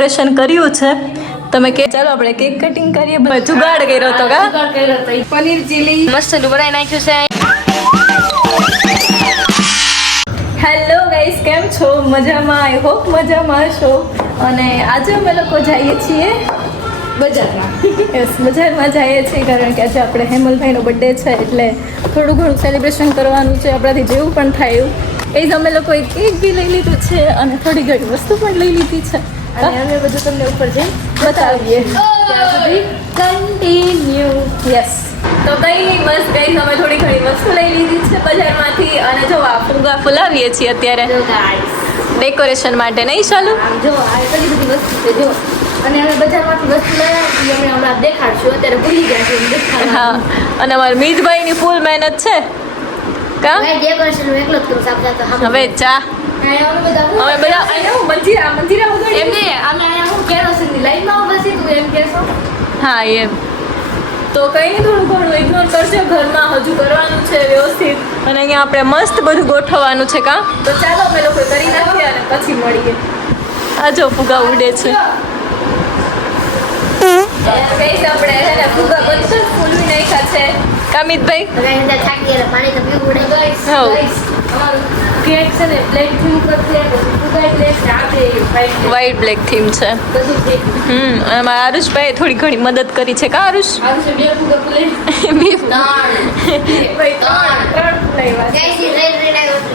Decoration કર્યું છે. તમે કે ચાલો આપણે કેક કટિંગ કરીએ. જુગાડ કર્યો તો કા પનીર ચીલી મસ્ત બનાવી નાખ્યું છે. હેલો ગાઈસ, કેમ છો? મજામાં? આઈ હોપ મજામાં હશો. અને આજે અમે લોકો જઈએ છીએ બજારમાં. યસ, બજારમાં જઈએ છીએ કારણ કે આજે આપણે હેમલભાઈનો બર્થડે છે, એટલે થોડું ઘણું સેલિબ્રેશન કરવાનું છે. આપણાથી જેવું પણ થાય એવું. એ જ અમે લોકોએ કેક બી લઈ લીધું છે અને થોડી ઘણી વસ્તુ પણ લઈ લીધી છે. અને અમે બધું તમને ઉપર જઈ બતાવીએ. ત્યાં સુધી કન્ટિન્યુ. યસ, તો કંઈ નહીં, બસ કંઈ અમે થોડી ઘણી વસ્તુ લઈ લીધી છે બજારમાંથી. અને જો આ ફુગ્ગા ફુલાવીએ છીએ અત્યારે જો ગાઈસ, ડેકોરેશન માટે. નહીં ચાલુ? આમ જો આ કેટલી બધી વસ્તુ છે જો. અને અમે બજારમાંથી વસ્તુ લાવ્યા છીએ, અમે હમણાં દેખાડશું. અત્યારે ભૂલી ગયા છે દેખાડવાનું. હા, અને અમારા મીતભાઈની ફૂલ મહેનત છે કા. ભાઈ ડેકોરેશન હું એકલો જ કરું સાબદા તો હવે ચા અમે બધા અમે બધા અહીંયા મંજીરા વગાડી. એમ નહીં, અમે અહીંયા હું કેરોસીનની લાઈનમાં ઉભા છીએ, તું એમ કહેશો? હા એમ. તો કંઈ નહીં, થોડું ઘણું ઇગ્નોર કરજો. ઘરમાં હજુ કરવાનું છે વ્યવસ્થિત, અને અહીંયા આપણે મસ્ત બધું ગોઠવવાનું છે કા. તો ચાલો અમે લોકો કરી નાખીએ અને પછી મળીએ. આ જો ફુગા ઉડે છે. કઈશ આપણે હે ને ફુગા બધા ફૂલવી નાખ્યા છે કામિતભાઈ. હવે અંદર થાકી ગયા, પાણી તો પીવું પડે. ગાઈસ હઉ. અમારું કેક છે ને બ્લેક થીમ પર છે, ફુગા બ્લેક ને આપણે વ્હાઈટ બ્લેક થીમ છે. બધું છે. અને અમારા આરુષભાઈ થોડી ઘણી મદદ કરી છે કા આરુષ? આવું છે બે ફુગા ફૂલે. બે ત્રણ ફુલાવ્યા. ગાઈસ ઈ રેડ રેડ આવ્યો છે.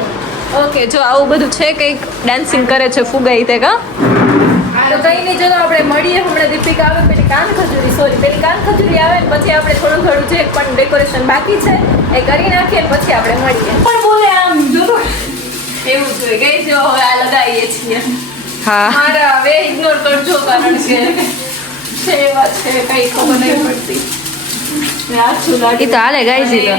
ઓકે, જો આવું બધું છે, કંઈક ડાન્સિંગ કરે છે ફુગાઈ તે કા. તો કંઈ નહીં, ચલો આપણે મળીએ. હમણાં દીપિકા આવે, પેલી કાન ખજૂરી આવે ને પછી આપણે થોડું થોડું જે પણ ડેકોરેશન બાકી છે એ કરી નાખીએ ને પછી આપણે મળીએ. પણ બોલે આમ જો એવું જોઈએ ગઈ જો. હવે આ લગાવીએ છીએ. હા મારા હવે ઇગ્નોર કરજો કારણ કે છે એવા છે કઈ ખબર નહીં પડતી. આછું લાગે. ઈ તો હાલે ગાઈસ ઈ તો.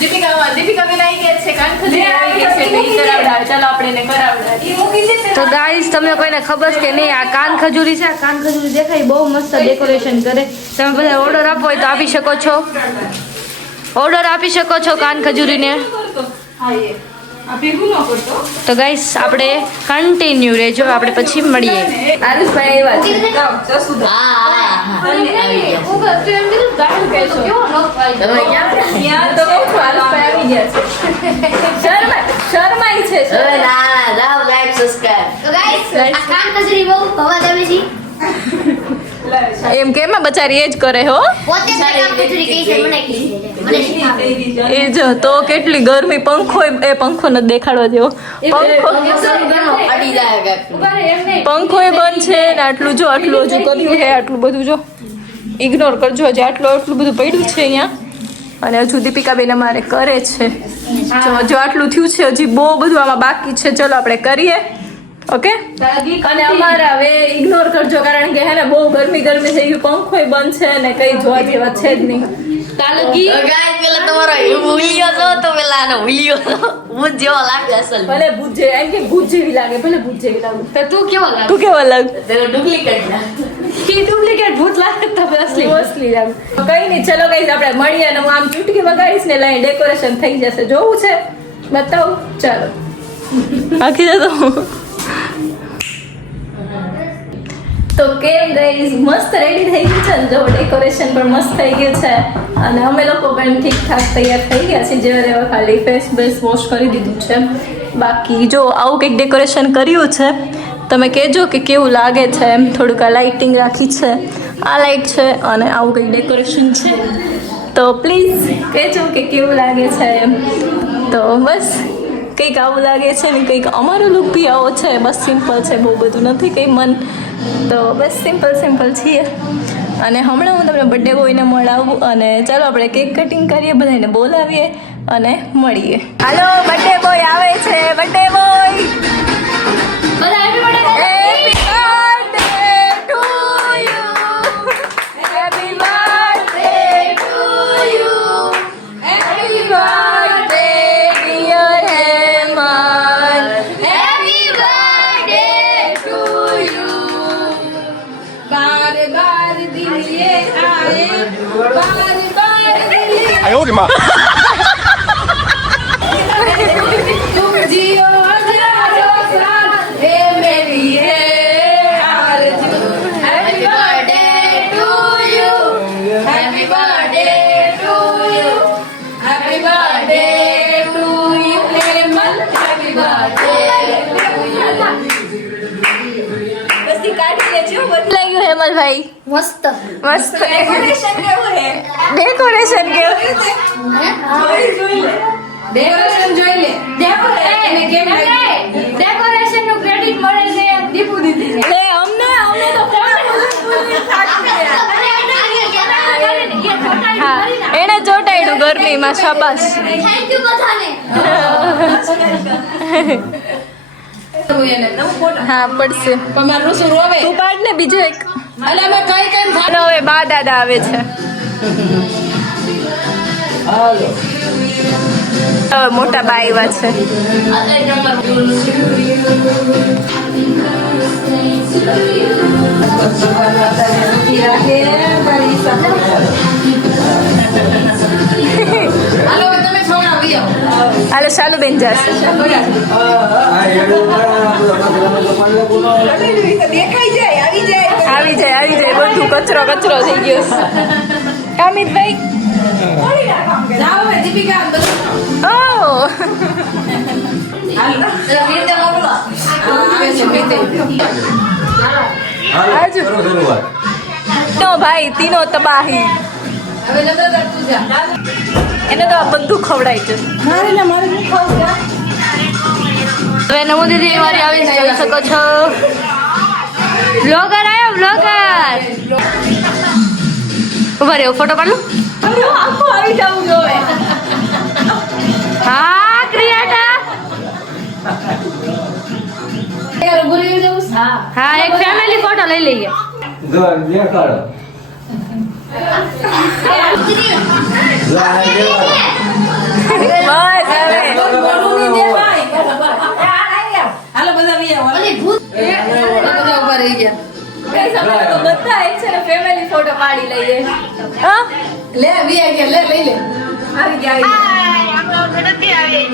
દીપિકા બેન આવી ગયા છે, કાન ખજૂરી આવી ગયા છે, એટલે ઈ કરાવડાવે. ચાલો આપણે એને કરાવડાવીએ. તો ગાઈસ તમને કોઈને ખબર છે કે નહીં, આ કાન ખજૂરી છે. આ કાન ખજૂરી દેખાય બહુ મસ્ત ડેકોરેશન કરે. તમે બધા ઓર્ડર આપો હોય તો આપી શકો છો. ઓર્ડર આપી શકો છો કાન ખજૂરીને. તો ગાઈસ આપણે કન્ટિન્યુ રહેજો, આપણે પછી મળીએ. આરુષભાઈ એવા છે. કામ જસુદા. ત્યાં તો કહું છું, આરુષભાઈ આવી ગયા છે. શર્માઈ છે. તો ગાઈસ આ કાન ખજૂરી બહુ અવાજ આવે છે. એમ કે એમાં બચારી એ જ કરે હો. પોતે જ કાન ખજૂરી કહી છે, મને કહી છે. મને શીખાવે. એ જ તો કેટલી ગરમી. પંખો એ પંખો નથી દેખાડવા જેવો. પંખો એ બંધ છે ને આટલું જો, આટલું હજુ કર્યું છે, આટલું બધું જો ઇગ્નોર કરજો. હજી આટલું બધું પડ્યું છે અહીંયા. અને હજુ દીપિકાબેન અમારે કરે છે. જો હજુ આટલું થયું છે, હજી બહુ બધું આમાં બાકી છે. ચલો આપણે કરીએ. ઓકે, અને અમારા હવે ઇગ્નોર કરજો કારણ કે હે ને બહુ ગરમી થઈ ગયું. પંખો બંધ છે ને કઈ જોવા જેવા છે જ નહીં. ભલે ભૂત જેવી, એમ કે ભૂત જેવી લાગે, ભલે ભૂત જેવી લાગે. તો તું કેવો લાગ? ડુપ્લિકેટ ભૂત લાગે તો અસલી લાગે. કઈ નહીં, ચલો કઈ આપણે મળીએ. અને હું આમ ચૂટકી વગાડીશ ને લઈને ડેકોરેશન થઈ જશે. જોવું છે બતાવું? ચાલો આખી જતો. તો કેમ ગાઈઝ, મસ્ત રેડી થઈ ગયું છે ને. જો ડેકોરેશન પણ મસ્ત થઈ ગયું છે અને અમે લોકો પણ ઠીકઠાક તૈયાર થઈ ગયા છે. જેવા તેવા ખાલી ફેસ બેસ વોશ કરી દીધું છે. બાકી જો આવું કંઈક ડેકોરેશન કર્યું છે. તમે કહેજો કે કેવું લાગે છે. એમ થોડુંક આ લાઇટિંગ રાખી છે, આ લાઇટ છે અને આવું કંઈક ડેકોરેશન છે. તો પ્લીઝ કહેજો કે કેવું લાગે છે એમ. તો બસ કંઈક આવું લાગે છે ને કંઈક અમારો લુક બી આવો છે. બસ સિમ્પલ છે, બહુ બધું નથી કંઈ મન. તો બસ સિમ્પલ છીએ. અને હમણાં હું તમને બર્થડે બોયને મળાવું અને ચાલો આપણે કેક કટિંગ કરીએ, બધાને બોલાવીએ અને મળીએ. હાલો, બર્થડે બોય આવે છે. બર્થડે બોય બધા happy birthday. Happy birthday to you. Happy birthday to you. Happy birthday dear Hemal. Happy birthday to you. બાર બાર દિલિએ આએ, બાર બાર દિલિએ. 哎呦我的妈！ तुम जियो हजारों साल, हे मेरी है आरज़ू. હેમલભાઈ મસ્ત મસ્ત ડેકોરેશન કેવું છે ડેકોરેશન કેવું ડેકોરેશન જોઈ લે ડેકોરેશન નું ક્રેડિટ મળે છે દીપુ દીદી ને લે અમને તો હા એને ચોટાડ્યું ગરમીમાં શાબાશ થેન્ક યુ બધાને હા પડશે તમારું રૂસુ રોવે તું પાડ ને બીજો એક અલે અમે કઈ કઈ અને હવે બા દાદા આવે છે હવે મોટા બા આવ્યા છે હાલો હવે તમે છોડાવી આવો હાલો ચાલુ બેન જશે આવી જાય બધું કચરો થઈ ગયો કામિતભાઈ જાઓ હવે દીપિકા બધું ઓ હાલો વીરને મોકલો આવે છે વીરને આજુ તો ભાઈ તીનો તબાહી હવે નમ્રતા તું જા એને તો આ બધું ખવડાય છે હવે નમો દીદી વારી આવી જોઈ શકો છો બ્લોગર આયો બ્લોગર ઉભા રહ્યો ફોટો પાડ લો આખું આવી જવું જોઈએ હા ક્રિએટર યાર બોલી જવું હા એક ફેમિલી ફોટો લઈ લઈએ બસ હવે હાલો બધા વી આવો બધા ઉભા રહી ગયા Guys, અમે લોકો બધા એક છે ને ફેમિલી ફોટો પાડી લઈએ હા લે વી આ ગયા લે લઈ લે આવી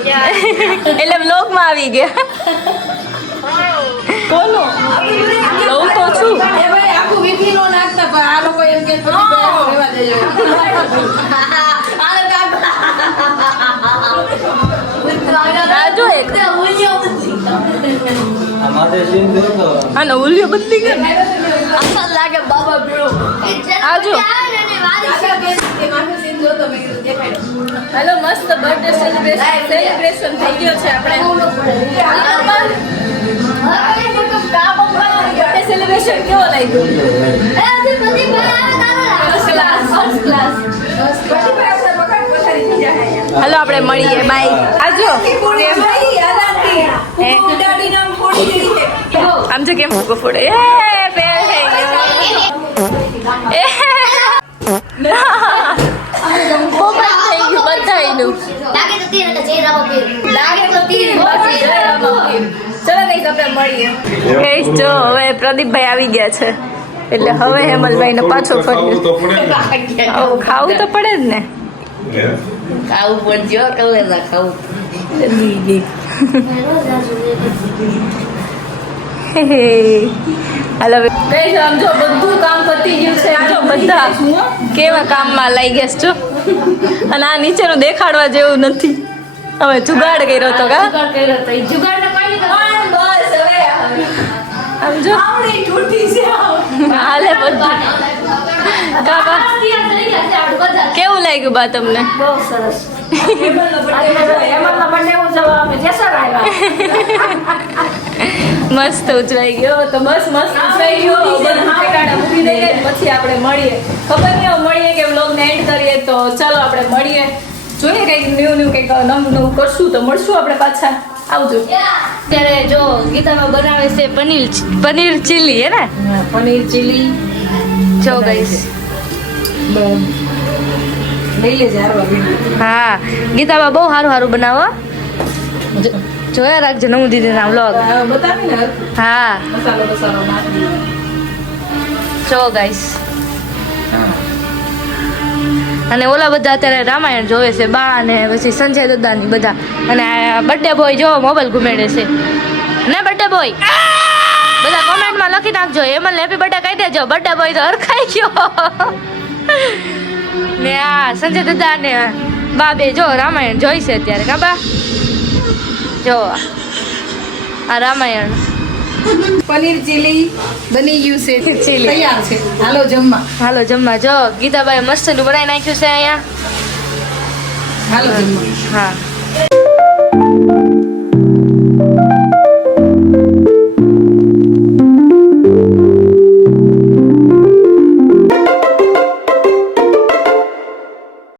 ગયા એટલે બ્લોગ માં આવી ગયા બોલો લઉં તો છું એ ભાઈ આખું વીકલી નો નાખતા પણ આ લોકો એમ કે પછી રેવા દેજો રાજુ એક હા ને ઉલ્યો બદલી ગયો આજુ હેલો મસ્ત બર્થડે સેલિબ્રેશન થઈ ગયો છે આપણે બર્થડે સેલિબ્રેશન કેવો લાગ્યો હેલો આપણે મળીએ બાય આજો આમ જો કેમ ફૂકો ફોડે એ પેર થઈ ગયો બધાયનું ચલો ગઈસ આપણે મળીએ ગઈસ જો હવે પ્રદીપભાઈ આવી ગયા છે એટલે હવે હેમલભાઈ ને પાછો ફર્યો ખાવું તો પડે જ ને ખાવું પડજો કલેજા ખાવું હાલો ગઈસ આમ જો બધું કામ પતી ગયું છે જો બધા કેવા કામમાં લાગી ગયા છો અને આ નીચેનું દેખાડવા જેવું નથી હવે જુગાડ કર્યો તો કા આમ જો હાલે બધું કા બા કેવું લાગ્યું બા તમને બહુ સરસ મસ્ત ઉજવાઈ ગયો તો બસ મસ્ત ઉજવાઈ ગયો બધું ઠેકાણે મૂકી દઈએ પછી આપણે મળીએ ખબર નહીં હવે મળીએ કે વ્લોગને એન્ડ કરીએ તો ચાલો આપણે મળીએ જોઈએ કંઈક ન્યૂ કંઈક નવું કરશું તો મળશું આપણે પાછા આવજો અત્યારે જો ગીતામાં બનાવે છે પનીર ચીલી હે ને પનીર ચીલી જો ગઈસ લઈ લેજે હારવા હા ગીતામાં બહુ સારું સારું બનાવો જોયા રાખજો નવું દીદીના વ્લોગ બતાવી ને હા મસાલો નાખી જો ગાઈસ અને ઓલા બધા અત્યારે રામાયણ જોવે છે બા અને પછી સંજય દત્તાની બધા અને બર્થડે બોય જો મોબાઈલ ઘુમેડે છે ને બર્થડે બોય બધા કોમેન્ટમાં લખી નાખજો એમાં હેપી બર્થડે કહી દેજો બર્થડે બોય તો હરખાઈ ગયો ને આ સંજય દત્તા ને બા બે જો રામાયણ જોઈ છે અત્યારે કા બા જો આ રામાયણ પનીર ચીલી બની ગયું છે ચીલી. તૈયાર છે હાલો જમવા હાલો જમવા. જો ગીતાબાઈ મસ્તનું બનાવી નાખ્યું છે અહીંયા. હાલો જમવા હા